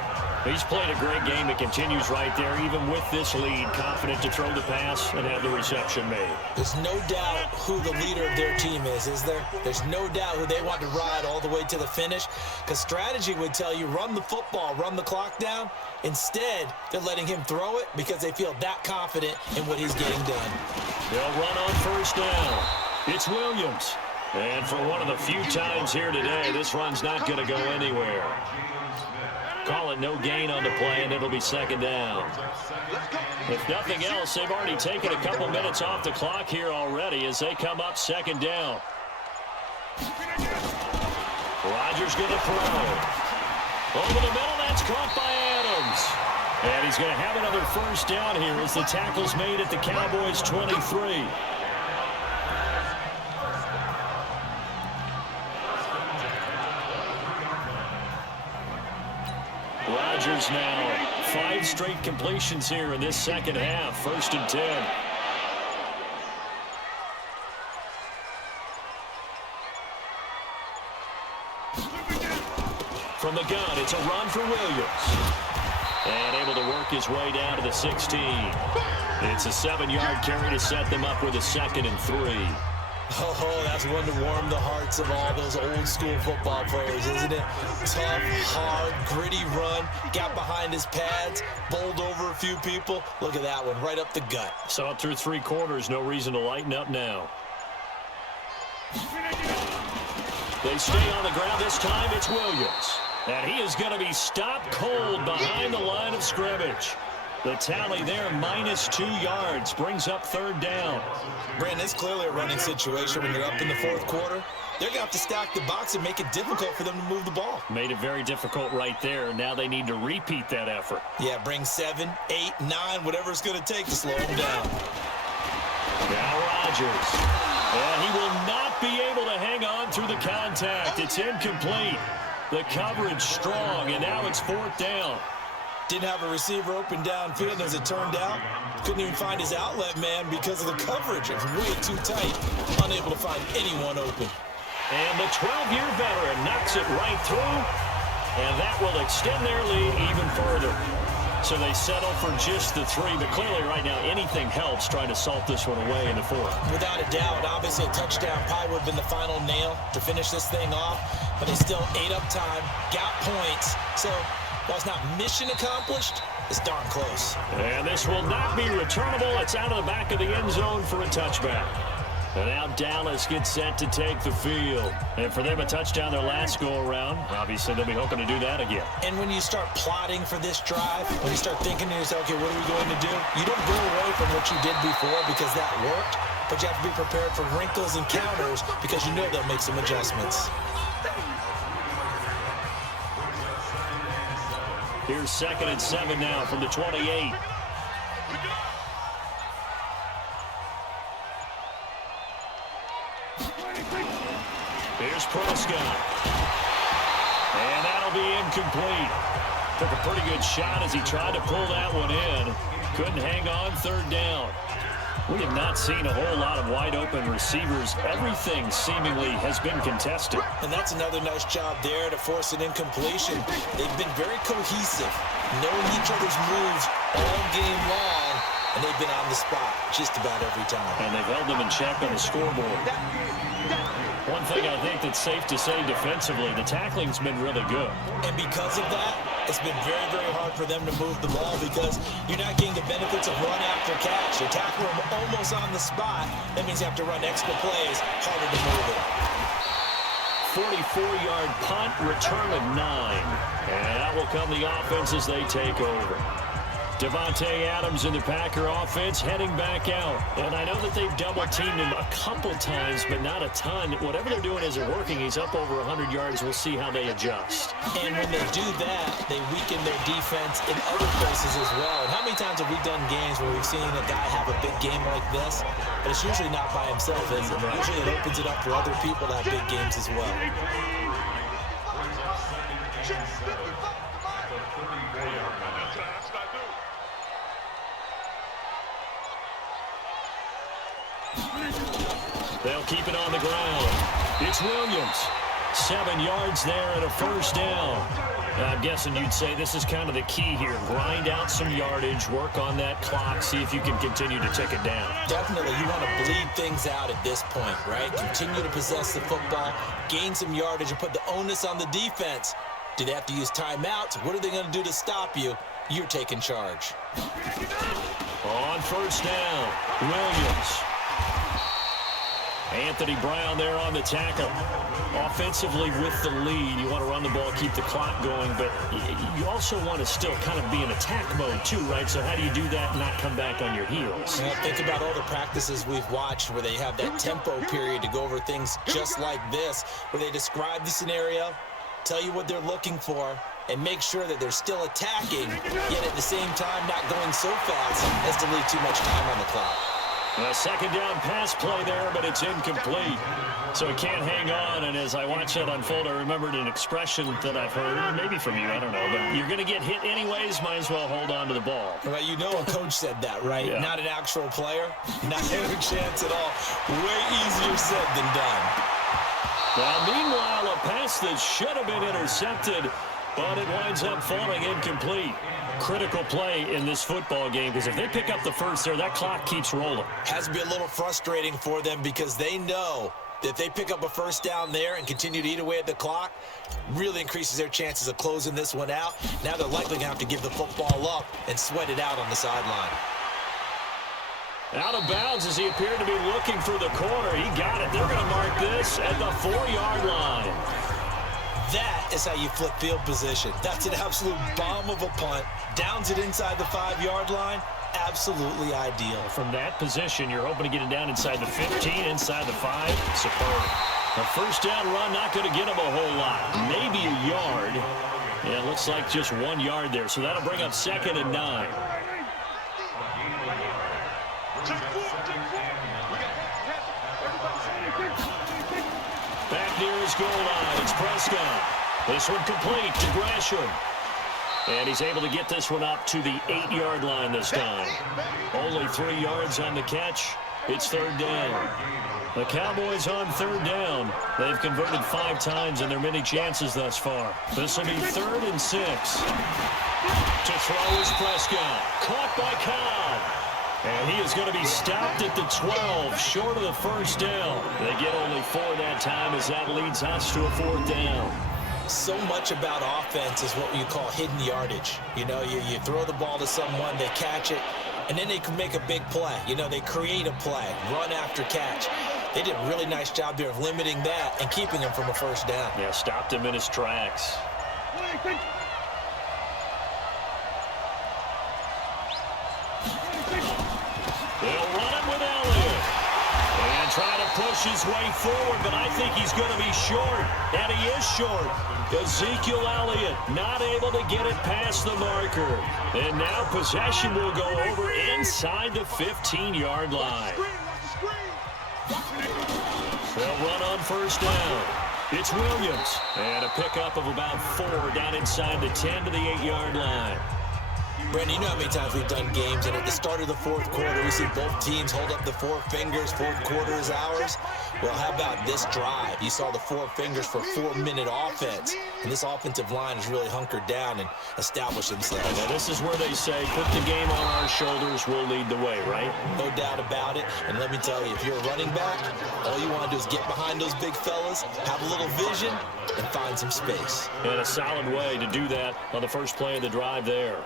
He's played a great game. It continues right there, even with this lead, confident to throw the pass and have the reception made. There's no doubt who the leader of their team is there? There's no doubt who they want to ride all the way to the finish, because strategy would tell you run the football, run the clock down. Instead, they're letting him throw it because they feel that confident in what he's getting done. They'll run on first down. It's Williams. And for one of the few times here today, this run's not going to go anywhere. call it no gain on the play, and it'll be second down. If nothing else, they've already taken a couple minutes off the clock here already as they come up second down. Rodgers going to throw. Over the middle, that's caught by Adams. And he's going to have another first down here as the tackle's made at the Cowboys' 23. Rodgers now 5 straight completions here in this second half. 1st and 10. From the gun, it's a run for Williams. And able to work his way down to the 16. It's a 7-yard carry to set them up with a 2nd and 3. Oh, that's one to warm the hearts of all those old-school football players, isn't it? Tough, hard, gritty run. Got behind his pads, bowled over a few people. Look at that one, right up the gut. Saw it through 3 quarters. No reason to lighten up now. They stay on the ground. This time it's Williams. And he is going to be stopped cold behind the line of scrimmage. The tally there, -2 yards, brings up 3rd down. Brandon, it's clearly a running situation when you're up in the 4th quarter. They're going to have to stack the box and make it difficult for them to move the ball. Made it very difficult right there. Now they need to repeat that effort. Yeah, bring 7, 8, 9, whatever it's going to take to slow them down. Now Rodgers. And he will not be able to hang on through the contact. It's incomplete. The coverage strong, and now it's 4th down. Didn't have a receiver open downfield, and as it turned out, couldn't even find his outlet man because of the coverage. It was way too tight, unable to find anyone open. And the 12-year veteran knocks it right through, and that will extend their lead even further. So they settle for just the 3, but clearly right now anything helps trying to salt this one away in the 4th. Without a doubt, obviously a touchdown probably would have been the final nail to finish this thing off, but they still ate up time, got points, so while it's not mission accomplished, it's darn close. And this will not be returnable. It's out of the back of the end zone for a touchback. And now Dallas gets set to take the field. And for them, a touchdown their last go-around. Obviously, they'll be hoping to do that again. And when you start plotting for this drive, when you start thinking to yourself, okay, what are we going to do? You don't go away from what you did before because that worked, but you have to be prepared for wrinkles and counters because you know they'll make some adjustments. Here's 2nd and 7 now from the 28. Here's Prescott. And that'll be incomplete. Took a pretty good shot as he tried to pull that one in. Couldn't hang on 3rd down. We have not seen a whole lot of wide-open receivers. Everything seemingly has been contested. And that's another nice job there to force an incompletion. They've been very cohesive, knowing each other's moves all game long, and they've been on the spot just about every time. And they've held them in check on the scoreboard. One thing I think that's safe to say defensively, the tackling's been really good. And because of that, it's been very, very hard for them to move the ball because you're not getting the benefits of run after catch. You're tackling them almost on the spot. That means you have to run extra plays, harder to move it. 44-yard punt, return of 9. And that will come the offense as they take over. Devontae Adams in the Packer offense heading back out. And I know that they've double-teamed him a couple times, but not a ton. Whatever they're doing isn't working. He's up over 100 yards. We'll see how they adjust. And when they do that, they weaken their defense in other places as well. And how many times have we done games where we've seen a guy have a big game like this? But it's usually not by himself, is it? Usually it opens it up for other people to have big games as well. They'll keep it on the ground. It's Williams. 7 yards there and a first down. I'm guessing you'd say this is kind of the key here. Grind out some yardage, work on that clock, see if you can continue to tick it down. Definitely. You want to bleed things out at this point, right? Continue to possess the football, gain some yardage, and put the onus on the defense. Do they have to use timeouts? What are they going to do to stop you? You're taking charge. On first down, Williams. Anthony Brown there on the tackle. Offensively with the lead, you want to run the ball, keep the clock going, but you also want to still kind of be in attack mode too, right? So how do you do that and not come back on your heels? Well, think about all the practices we've watched where they have that tempo period to go over things just like this, where they describe the scenario, tell you what they're looking for, and make sure that they're still attacking, yet at the same time not going so fast as to leave too much time on the clock. A second down pass play there, but it's incomplete. So he can't hang on, and as I watch that unfold, I remembered an expression that I've heard, maybe from you, I don't know, but you're going to get hit anyways, might as well hold on to the ball. Well, you know a coach said that, right? Yeah. Not an actual player, not a chance at all. Way easier said than done. Well, meanwhile, a pass that should have been intercepted, but it winds up falling incomplete. Critical play in this football game, because if they pick up the first there, that clock keeps rolling. Has to be a little frustrating for them because they know that if they pick up a first down there and continue to eat away at the clock, really increases their chances of closing this one out. Now they're likely going to have to give the football up and sweat it out on the sideline. Out of bounds as he appeared to be looking for the corner. He got it. They're going to mark this at the 4-yard line. That is how you flip field position. That's an absolute bomb of a punt. Downs it inside the 5-yard line. Absolutely ideal. From that position, you're hoping to get it down inside the 15, inside the 5. Superb. A first down run, not going to get him a whole lot. Maybe a yard. Yeah, it looks like just 1 yard there. So that'll bring up 2nd and 9. Back near his goal line, it's Prescott. This one complete to Gresham. And he's able to get this one up to the 8-yard line this time. Only 3 yards on the catch. It's 3rd down. The Cowboys on 3rd down. They've converted 5 times in their many chances thus far. This will be 3rd and 6. To throw is Prescott. Caught by Cobb. And he is going to be stopped at the 12, short of the first down. They get only 4 that time as that leads us to a 4th down. So much about offense is what you call hidden yardage. You know, you throw the ball to someone, they catch it, and then they can make a big play. You know, they create a play, run after catch. They did a really nice job there of limiting that and keeping him from a first down. Yeah, stopped him in his tracks. They'll run it with Elliott. And try to push his way forward, but I think he's going to be short. And he is short. Ezekiel Elliott not able to get it past the marker. And now possession will go over inside the 15-yard line. They'll run on first down. It's Williams. And a pickup of about 4 down inside the 10 to the 8-yard line. Brandon, you know how many times we've done games, and at the start of the 4th quarter, we see both teams hold up the 4 fingers, 4th quarter is ours. Well, how about this drive? You saw the 4 fingers for 4-minute offense, and this offensive line has really hunkered down and established themselves. Now, this is where they say, put the game on our shoulders, we'll lead the way, right? No doubt about it, and let me tell you, if you're a running back, all you want to do is get behind those big fellas, have a little vision, and find some space. And a solid way to do that on the first play of the drive there.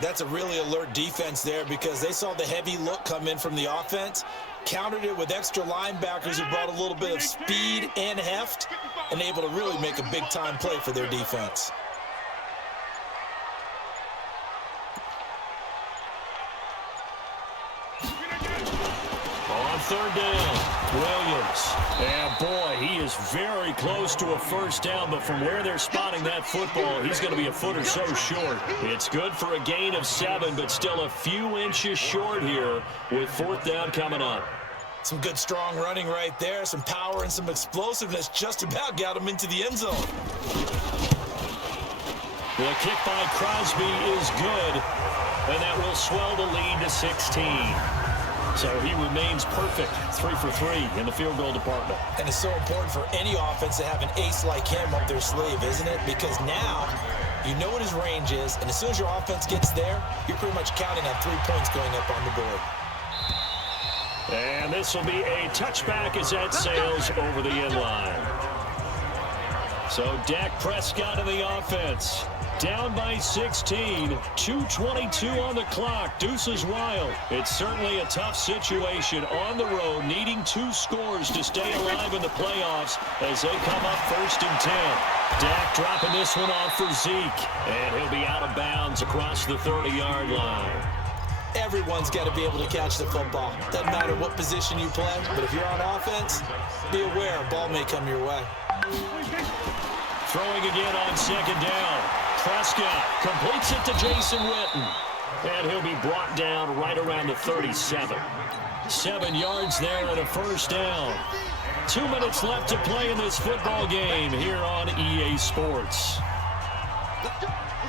That's a really alert defense there because they saw the heavy look come in from the offense, countered it with extra linebackers who brought a little bit of speed and heft, and able to really make a big-time play for their defense. On 3rd down, Williams. And boy, he is very close to a first down, but from where they're spotting that football, he's going to be a foot or so short. It's good for a gain of 7, but still a few inches short here with 4th down coming up. Some good strong running right there, some power and some explosiveness just about got him into the end zone. The kick by Crosby is good, and that will swell the lead to 16. So he remains perfect, 3 for 3 in the field goal department. And it's so important for any offense to have an ace like him up their sleeve, isn't it? Because now you know what his range is, and as soon as your offense gets there, you're pretty much counting on 3 points going up on the board. And this will be a touchback as that sails over the end line. So Dak Prescott in the offense. down by 16. 2:22 on the clock. Deuces wild. It's certainly a tough situation on the road, needing 2 scores to stay alive in the playoffs as they come up 1st and 10. Dak dropping this one off for Zeke, and he'll be out of bounds across the 30-yard line. Everyone's got to be able to catch the football. Doesn't matter what position you play, but if you're on offense, be aware a ball may come your way. Throwing again on 2nd down. Prescott completes it to Jason Witten. And he'll be brought down right around the 37. 7 yards there and a 1st down. 2 minutes left to play in this football game here on EA Sports.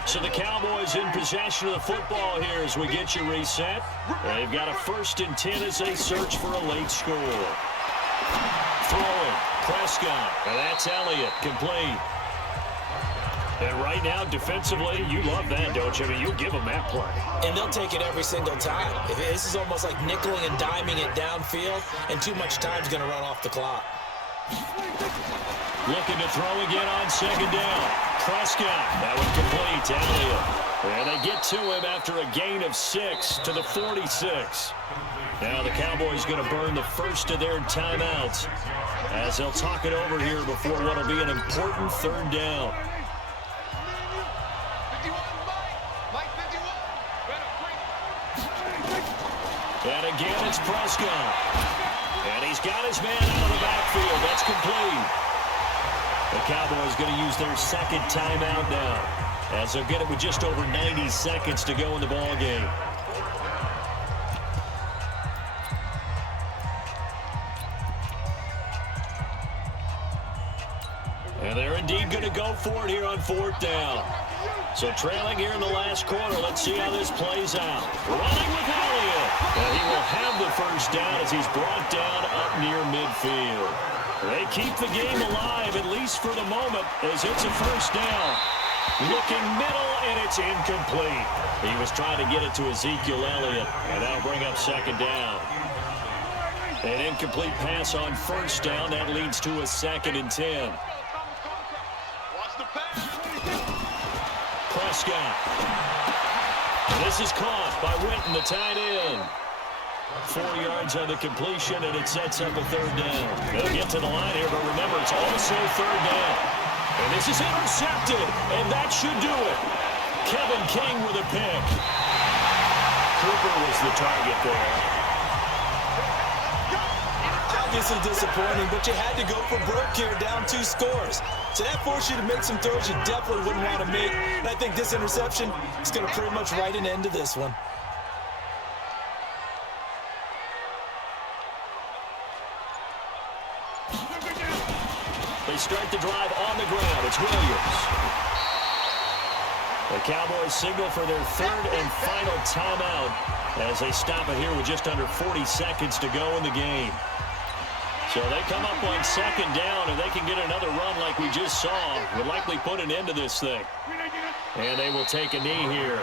So the Cowboys in possession of the football here as we get you reset. They've got a 1st and 10 as they search for a late score. Throwing, Prescott, and that's Elliott, complete. And right now, defensively, you love that, don't you? I mean, you give them that play. And they'll take it every single time. This is almost like nickeling and diming it downfield, and too much time's going to run off the clock. Looking to throw again on 2nd down. Prescott, that one complete to Elliott. And they get to him after a gain of 6 to the 46. Now the Cowboys going to burn the first of their timeouts as they'll talk it over here before what will be an important 3rd down. And again, it's Prescott. And he's got his man out of the backfield. That's complete. The Cowboys going to use their 2nd timeout now as they'll get it with just over 90 seconds to go in the ball game. And they're indeed going to go for it here on 4th down. So trailing here in the last quarter. Let's see how this plays out. Running with Elliott. And he will have the 1st down as he's brought down up near midfield. They keep the game alive, at least for the moment, as it's a 1st down. Looking middle, and it's incomplete. He was trying to get it to Ezekiel Elliott, and that'll bring up 2nd down. An incomplete pass on 1st down. That leads to a 2nd and 10. Prescott. This is caught by Witten, the tight end. 4 yards on the completion, and it sets up a 3rd down. They'll get to the line here, but remember, it's also 3rd down. And this is intercepted, and that should do it. Kevin King with a pick. Cooper was the target there. Obviously disappointing, but you had to go for broke here, down 2 scores. So that forced you to make some throws you definitely wouldn't want to make. And I think this interception is going to pretty much write an end to this one. They start the drive on the ground. It's Williams. The Cowboys signal for their 3rd and final timeout as they stop it here with just under 40 seconds to go in the game. So they come up on 2nd down, and they can get another run like we just saw. Would likely put an end to this thing. And they will take a knee here.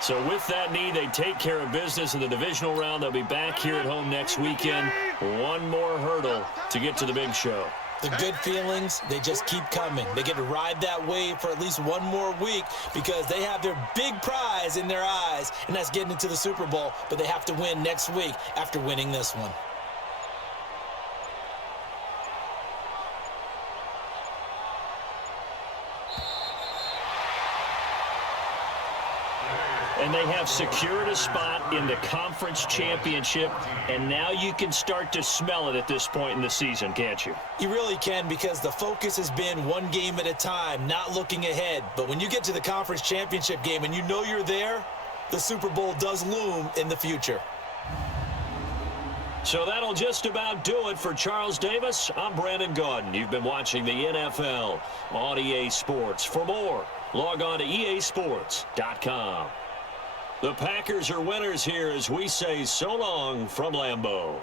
So with that knee, they take care of business in the divisional round. They'll be back here at home next weekend. One more hurdle to get to the big show. The good feelings, they just keep coming. They get to ride that wave for at least one more week because they have their big prize in their eyes, and that's getting into the Super Bowl. But they have to win next week after winning this one. And they have secured a spot in the conference championship, and now you can start to smell it at this point in the season, can't you? You really can, because the focus has been one game at a time, not looking ahead. But when you get to the conference championship game and you know you're there, the Super Bowl does loom in the future. So that'll just about do it for Charles Davis. I'm Brandon Gaudin. You've been watching the NFL on EA Sports. For more, log on to easports.com. The Packers are winners here as we say so long from Lambeau.